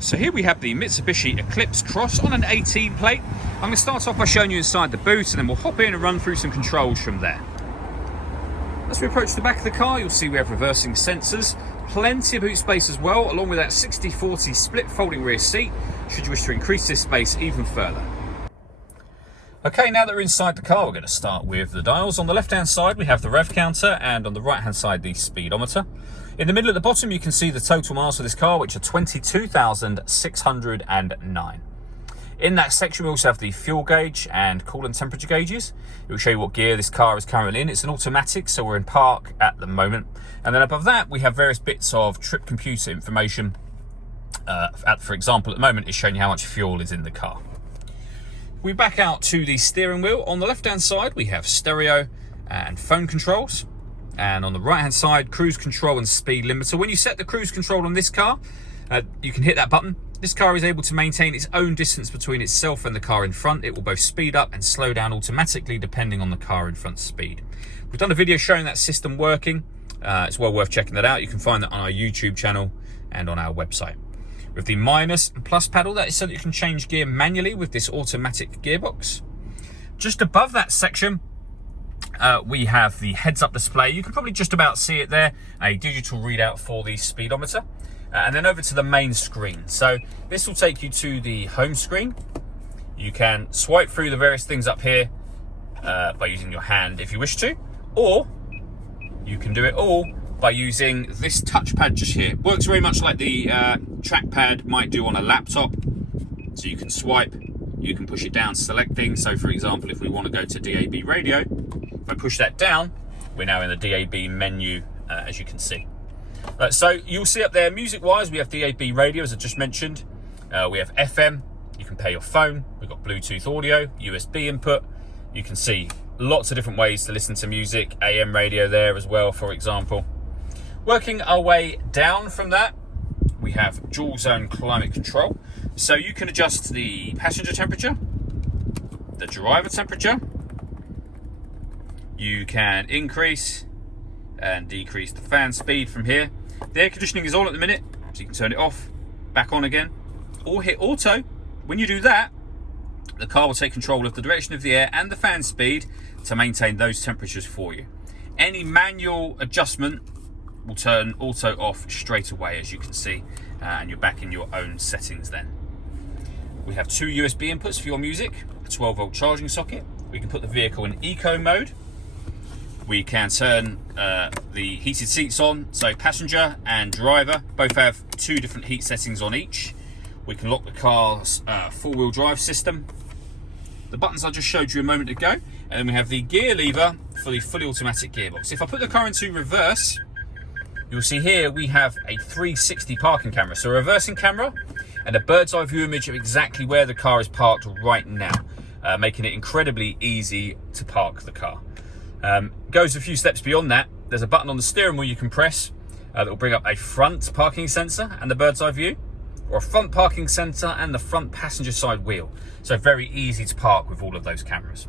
So here we have the Mitsubishi Eclipse Cross on an 18 plate. I'm going to start off by showing you inside the boot and then we'll hop in and run through some controls from there. As we approach the back of the car, you'll see we have reversing sensors, plenty of boot space as well, along with that 60/40 split folding rear seat, should you wish to increase this space even further. Okay, now that we're inside the car, we're going to start with the dials. On the left-hand side, we have the rev counter, and on the right-hand side, the speedometer. In the middle at the bottom, you can see the total miles for this car, which are 22,609. In that section, we also have the fuel gauge and coolant temperature gauges. It will show you what gear this car is currently in. It's an automatic, so we're in park at the moment. And then above that, we have various bits of trip computer information. For example, at the moment, it's showing you how much fuel is in the car. We back out to the steering wheel. On the left-hand side, we have stereo and phone controls. And on the right-hand side, cruise control and speed limiter. When you set the cruise control on this car, you can hit that button. This car is able to maintain its own distance between itself and the car in front. It will both speed up and slow down automatically depending on the car in front's speed. We've done a video showing that system working. It's well worth checking that out. You can find that on our YouTube channel and on our website. With the minus and plus pedal, that is so that you can change gear manually with this automatic gearbox. Just above that section, we have the heads-up display. You can probably just about see it there, a digital readout for the speedometer. And then over to the main screen. So this will take you to the home screen. You can swipe through the various things up here by using your hand if you wish to, or you can do it all by using this touchpad just here. It works very much like the trackpad might do on a laptop. So you can swipe, you can push it down, select things. So for example, if we want to go to DAB radio, if I push that down, we're now in the DAB menu, as you can see. So you'll see up there, music-wise, we have DAB radio, as I just mentioned. We have FM, you can pair your phone. We've got Bluetooth audio, USB input. You can see lots of different ways to listen to music. AM radio there as well, for example. Working our way down from that, we have dual zone climate control. So you can adjust the passenger temperature, the driver temperature. You can increase and decrease the fan speed from here. The air conditioning is on at the minute, so you can turn it off, back on again, or hit auto. When you do that, the car will take control of the direction of the air and the fan speed to maintain those temperatures for you. Any manual adjustment will turn auto off straight away, as you can see, and you're back in your own settings then. We have two USB inputs for your music, a 12-volt charging socket. We can put the vehicle in eco mode. We can turn the heated seats on, so passenger and driver both have two different heat settings on each. We can lock the car's four-wheel drive system. The buttons I just showed you a moment ago, and then we have the gear lever for the fully automatic gearbox. If I put the car into reverse, you'll see here we have a 360 parking camera, so a reversing camera and a bird's eye view image of exactly where the car is parked right now, making it incredibly easy to park the car. Goes a few steps beyond that. There's a button on the steering wheel you can press that will bring up a front parking sensor and the bird's eye view, or a front parking sensor and the front passenger side wheel. So very easy to park with all of those cameras.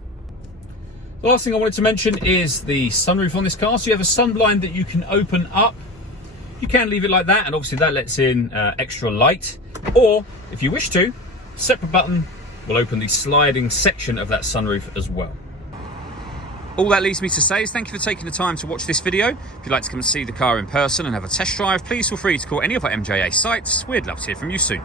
The last thing I wanted to mention is the sunroof on this car. So you have a sunblind that you can open up. You can leave it like that, and obviously that lets in extra light. Or if you wish to, separate button will open the sliding section of that sunroof as well. All that leaves me to say is thank you for taking the time to watch this video. If you'd like to come and see the car in person and have a test drive, please feel free to call any of our MJA sites. We'd love to hear from you soon.